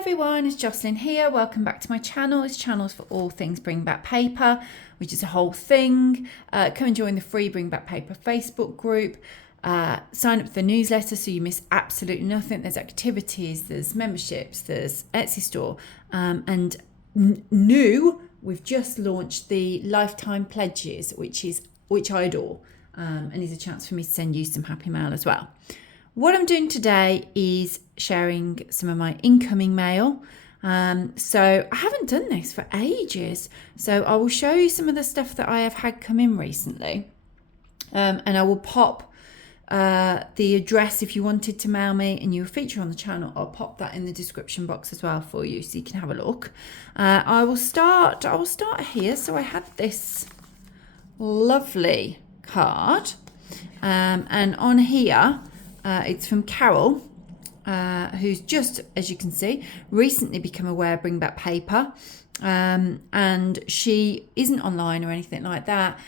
everyone, it's Jocelyn here. Welcome back to my channel. This channel is for all things Bring Back Paper, which is a whole thing. Come and join the free Bring Back Paper Facebook group. Sign up for the newsletter so you miss absolutely nothing. There's activities, there's memberships, there's Etsy store. And we've just launched the lifetime pledges, which I adore, and is a chance for me to send you some happy mail as well. What I'm doing today is sharing some of my incoming mail. So I haven't done this for ages. So I will show you some of the stuff that I have had come in recently. And I will pop the address if you wanted to mail me and you feature on the channel. I'll pop that in the description box as well for you so you can have a look. I will start here. So I had this lovely card. And on here, it's from Carol, who's just, as you can see, recently become aware of Bring Back Paper. And she isn't online or anything like that.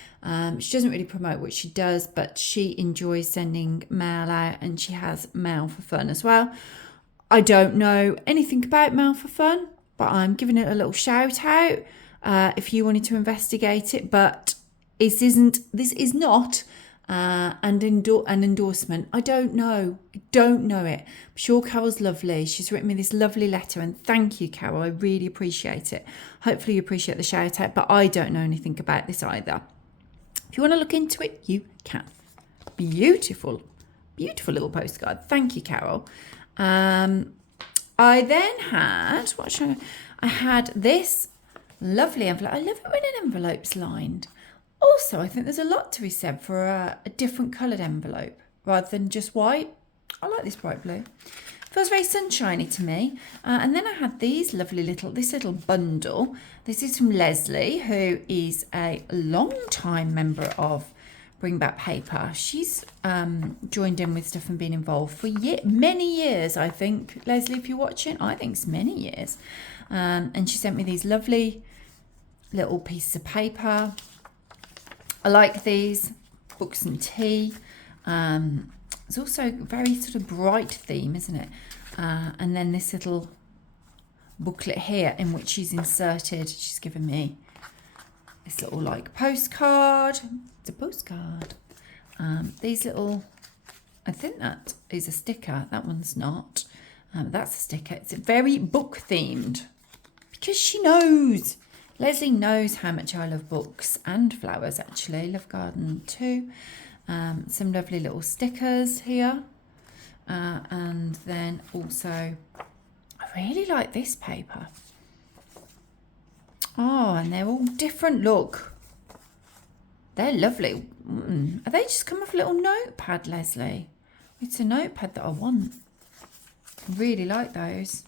She doesn't really promote what she does, but she enjoys sending mail out, and she has Mail for Fun as well. I don't know anything about Mail for Fun, but I'm giving it a little shout out if you wanted to investigate it. But this is not an endorsement. I don't know it. I'm sure Carol's lovely. She's written me this lovely letter, and thank you, Carol. I really appreciate it. Hopefully you appreciate the shout out, but I don't know anything about this either. If you want to look into it, you can. Beautiful little postcard. Thank you, Carol. I then had I had this lovely envelope. I love it when an envelope's lined. Also, I think there's a lot to be said for a different coloured envelope rather than just white. I like this bright blue. Feels very sunshiny to me. And then I had this little bundle. This is from Leslie, who is a long-time member of Bring Back Paper. She's joined in with stuff and been involved for many years, I think. Leslie, if you're watching, I think it's many years. And she sent me these lovely little pieces of paper. I like these, books and tea. It's also a very sort of bright theme, isn't it? And then this little booklet here in which she's given me this little like postcard. It's a postcard. These little, I think that is a sticker. That one's not. That's a sticker. It's very book themed because she knows. Leslie knows how much I love books and flowers, actually. Love garden too. Some lovely little stickers here. And then also, I really like this paper. Oh, and they're all different. Look. They're lovely. Are they just come off a little notepad, Leslie? It's a notepad that I want. I really like those.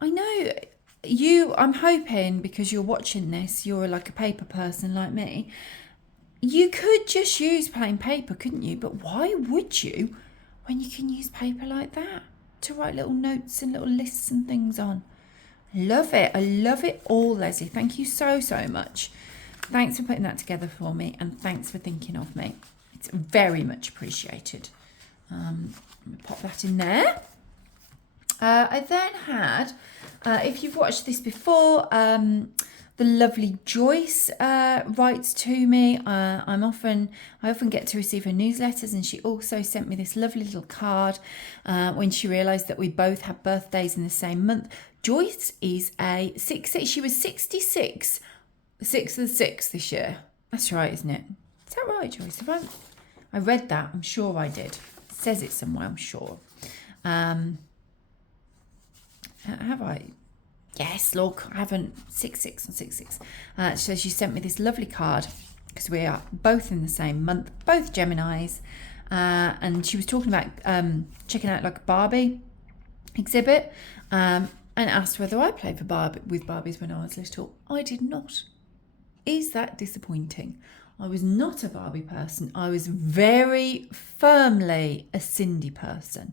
I know... I'm hoping because you're watching this, you're like a paper person like me. You could just use plain paper, couldn't you? But why would you when you can use paper like that to write little notes and little lists and things on? Love it. I love it all, Leslie. Thank you so much. Thanks for putting that together for me, and thanks for thinking of me. It's very much appreciated. Let me pop that in there. I then had, if you've watched this before, the lovely Joyce writes to me. I often get to receive her newsletters, and she also sent me this lovely little card when she realised that we both had birthdays in the same month. Joyce is she was 66, the 6th of the 6th this year. That's right, isn't it? Is that right, Joyce? I read that. I'm sure I did. It says it somewhere, I'm sure. Have I? Yes, look, I haven't. 6/6 on 6/6. So she sent me this lovely card because we are both in the same month, both Geminis. And she was talking about checking out like a Barbie exhibit and asked whether I played with Barbies when I was little. I did not. Is that disappointing? I was not a Barbie person. I was very firmly a Cindy person.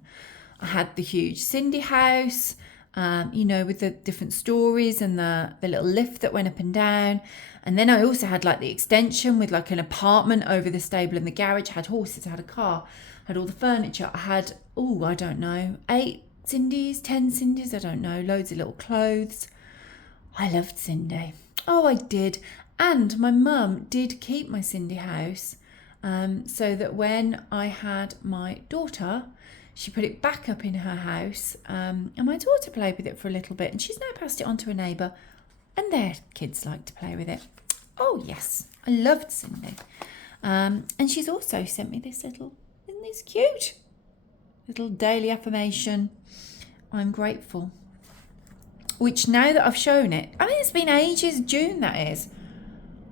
I had the huge Cindy house. With the different stories and the little lift that went up and down. And then I also had like the extension with like an apartment over the stable and the garage. I had horses, I had a car, I had all the furniture. I had, I don't know, 8 Cindy's, 10 Cindy's, I don't know, loads of little clothes. I loved Cindy. Oh, I did. And my mum did keep my Cindy house so that when I had my daughter, she put it back up in her house and my daughter played with it for a little bit, and she's now passed it on to a neighbour and their kids like to play with it. Oh, yes, I loved Cindy. And she's also sent me this little, isn't this cute? Little daily affirmation. I'm grateful. Which now that I've shown it, I mean, it's been ages, June that is.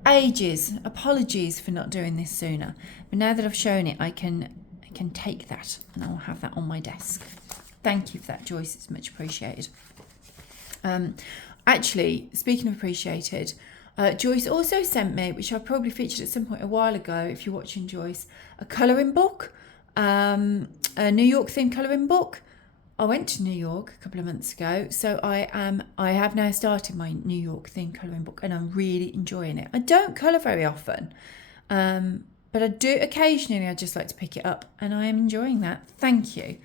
Ages. Apologies for not doing this sooner. But now that I've shown it, I can take that and I'll have that on my desk. Thank you for that, Joyce. It's much appreciated. Actually, speaking of appreciated, Joyce also sent me, which I probably featured at some point a while ago, if you're watching Joyce, a colouring book, a New York themed colouring book. I went to New York a couple of months ago, so I have now started my New York themed colouring book, and I'm really enjoying it. I don't colour very often, but I do occasionally. I just like to pick it up, and I am enjoying that. Thank you.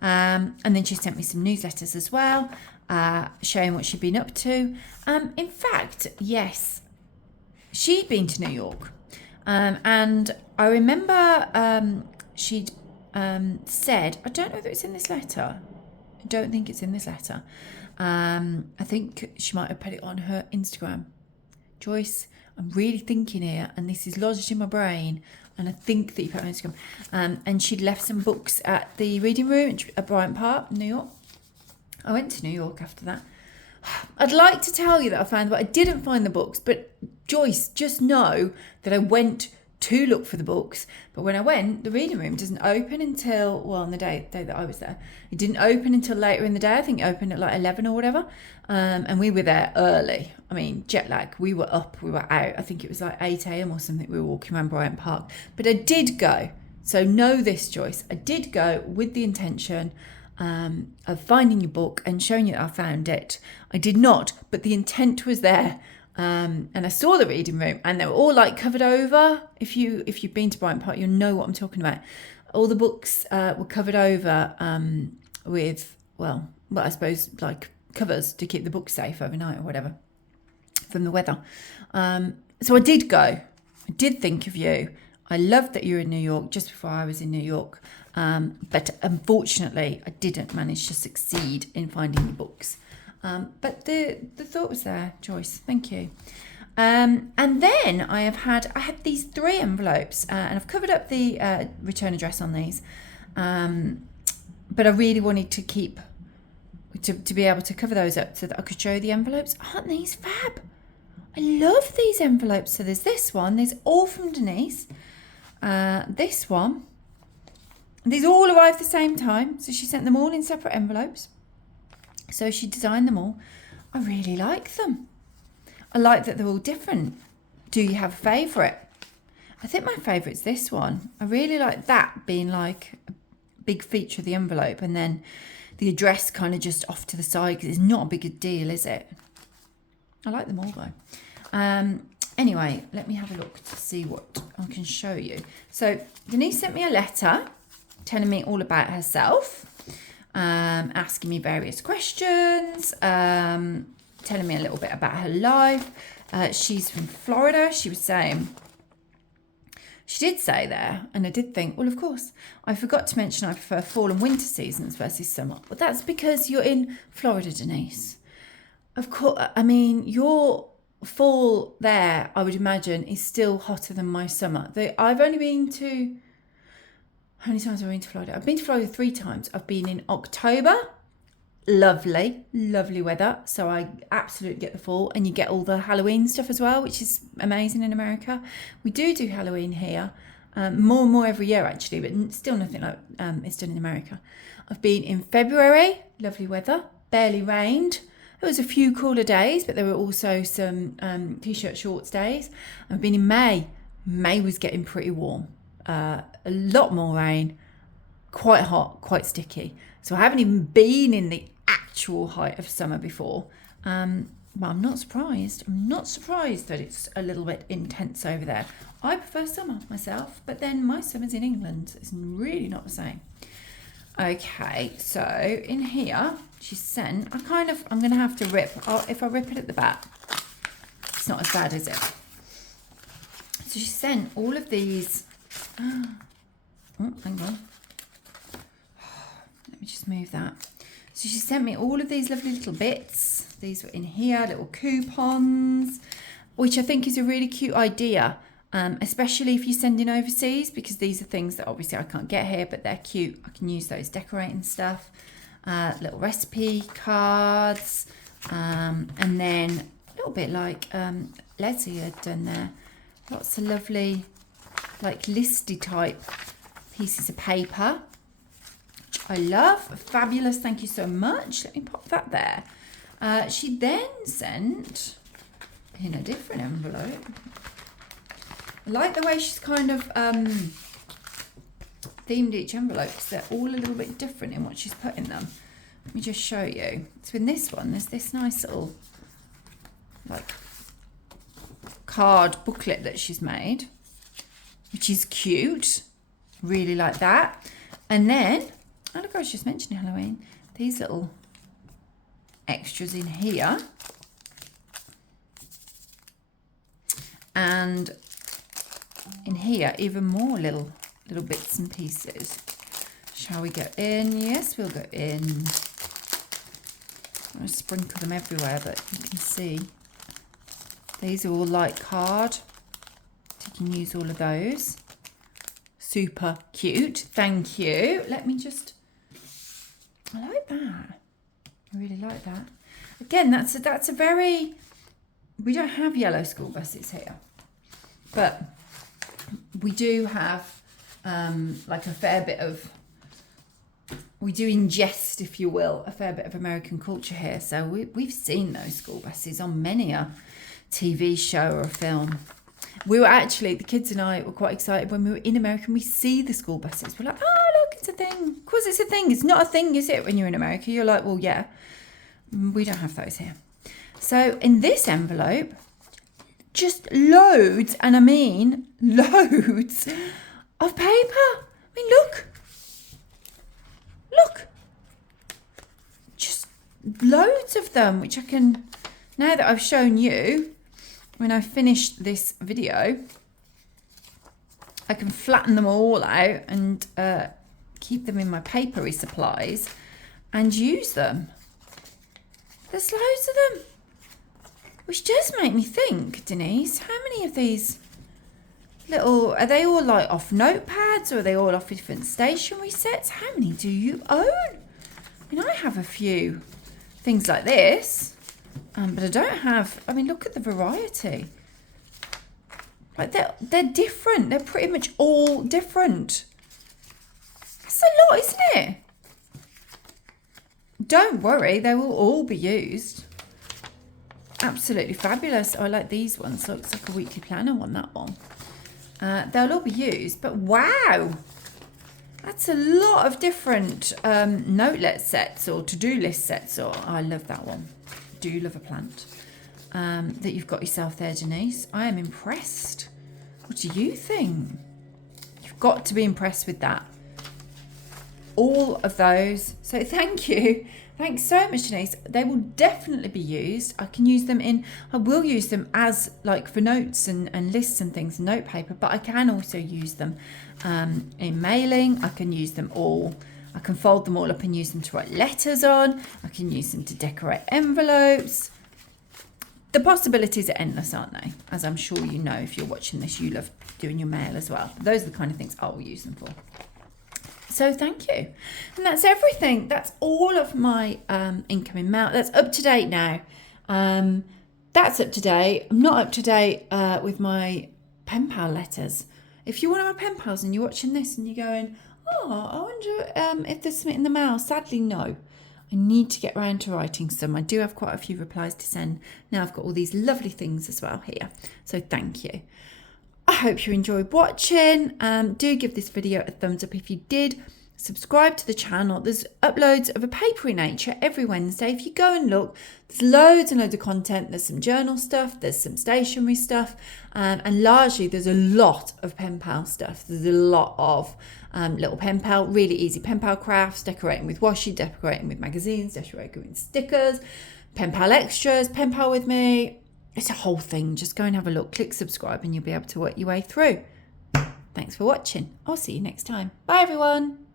And then she sent me some newsletters as well, showing what she'd been up to. In fact, yes, she'd been to New York, and I remember she'd said, I don't know if it's in this letter. I don't think it's in this letter. I think she might have put it on her Instagram. Joyce, I'm really thinking here, and this is lodged in my brain, and I think that you put it on Instagram. And she'd left some books at the reading room at Bryant Park, New York. I went to New York after that. I'd like to tell you that I found, but I didn't find the books. But Joyce, just know that I went to look for the books, but when I went, the reading room doesn't open until, well, on the day that I was there, it didn't open until later in the day. I think it opened at like 11 or whatever, and we were there early. I mean, jet lag, we were up, we were out. I think it was like 8 a.m. or something. We were walking around Bryant Park, but I did go. So know this, Joyce, I did go with the intention of finding your book and showing you that I found it. I did not, but the intent was there. And I saw the reading room, and they were all like covered over. If you've been to Bryant Park, you'll know what I'm talking about. All the books were covered over with, well, I suppose like covers to keep the book safe overnight or whatever from the weather. So I did go. I did think of you. I loved that you were in New York just before I was in New York. But unfortunately, I didn't manage to succeed in finding the books. But the thought was there, Joyce. Thank you. And then I had these 3 envelopes, and I've covered up the return address on these. But I really wanted to keep to be able to cover those up so that I could show the envelopes. Aren't these fab? I love these envelopes. So there's this one. These all from Denise. This one. These all arrived at the same time. So she sent them all in separate envelopes. So she designed them all. I really like them. I like that they're all different. Do you have a favourite? I think my favourite's this one. I really like that being like a big feature of the envelope, and then the address kind of just off to the side, because it's not a big deal, is it? I like them all though. Anyway, let me have a look to see what I can show you. So Denise sent me a letter telling me all about herself. Asking me various questions, telling me a little bit about her life. She's from Florida. She did say there, and I did think, well, of course, I forgot to mention I prefer fall and winter seasons versus summer. But that's because you're in Florida, Denise. Of course, I mean, your fall there, I would imagine, is still hotter than my summer. I've only been to... How many times have I been to Florida? I've been to Florida 3 times. I've been in October. Lovely, lovely weather. So I absolutely get the fall. And you get all the Halloween stuff as well, which is amazing in America. We do Halloween here. More and more every year, actually. But still nothing like it's done in America. I've been in February. Lovely weather. Barely rained. There was a few cooler days, but there were also some T-shirt shorts days. I've been in May. May was getting pretty warm. A lot more rain, quite hot, quite sticky. So I haven't even been in the actual height of summer before. But I'm not surprised. I'm not surprised that it's a little bit intense over there. I prefer summer myself, but then my summer's in England. So it's really not the same. Okay, so in here, she sent, I'm going to have to rip. If I rip it at the back, it's not as bad, is it? So she sent all of these. Oh, hang on. Let me just move that. So she sent me all of these lovely little bits. These were in here, little coupons, which I think is a really cute idea. Especially if you're sending overseas, because these are things that obviously I can't get here, but they're cute. I can use those decorating stuff. Little recipe cards, and then a little bit like Leslie had done there. Lots of lovely, like listy type pieces of paper, which I love. Fabulous, thank you so much. Let me pop that there. She then sent in a different envelope. I like the way she's kind of themed each envelope, because they're all a little bit different in what she's put in them. Let me just show you. So in this one, there's this nice little like card booklet that she's made, which is cute. Really like that. And then, oh look, I was just mentioning Halloween. These little extras in here. And in here, even more little bits and pieces. Shall we go in? Yes, we'll go in. I'm going to sprinkle them everywhere, but you can see these are all light card. So you can use all of those. Super cute. Thank you. Let me just, I like that. I really like that. Again, that's a very, we don't have yellow school buses here, but we do have like a fair bit of, we do ingest, if you will, a fair bit of American culture here. So we've seen those school buses on many a TV show or a film. We were actually, the kids and I were quite excited when we were in America and we see the school buses. We're like, oh, look, it's a thing. Of course it's a thing. It's not a thing, is it, when you're in America? You're like, well, yeah, we don't have those here. So in this envelope, just loads, and I mean loads of paper. I mean, look. Just loads of them, which I can, now that I've shown you, when I finish this video, I can flatten them all out and keep them in my papery supplies and use them. There's loads of them. Which does make me think, Denise, how many of these little, are they all like off notepads, or are they all off different stationery sets? How many do you own? I mean, I have a few things like this, but I don't have, I mean, look at the variety. Like they're different. They're pretty much all different. That's a lot, isn't it? Don't worry, they will all be used. Absolutely fabulous. Oh, I like these ones. Looks like a weekly planner one, that one. They'll all be used, but wow, that's a lot of different notelet sets or to-do list sets. Or I love that one. Do love a plant that you've got yourself there, Denise. I am impressed. What do you think? You've got to be impressed with that. All of those. So thank you. Thanks so much, Denise. They will definitely be used. I can use them I will use them as like for notes and lists and things, note paper, but I can also use them in mailing. I can use them all. I can fold them all up and use them to write letters on. I can use them to decorate envelopes. The possibilities are endless, aren't they? As I'm sure you know, if you're watching this, you love doing your mail as well. Those are the kind of things I will use them for. So thank you. And that's everything. That's all of my incoming mail. That's up to date now. That's up to date. I'm not up to date with my pen pal letters. If you're one of my pen pals and you're watching this and you're going, oh, I wonder if there's something in the mail. Sadly, no. I need to get around to writing some. I do have quite a few replies to send. Now I've got all these lovely things as well here. So thank you. I hope you enjoyed watching. Do give this video a thumbs up if you did. subscribe to the channel. There's uploads of a papery nature every Wednesday. If you go and look, there's loads and loads of content. There's some journal stuff, there's some stationery stuff, and largely there's a lot of pen pal stuff. There's a lot of little pen pal, really easy pen pal crafts, decorating with washi, decorating with magazines, decorating with stickers, pen pal extras, pen pal with me. It's a whole thing. Just go and have a look, click subscribe, and you'll be able to work your way through. Thanks for watching. I'll see you next time. Bye everyone.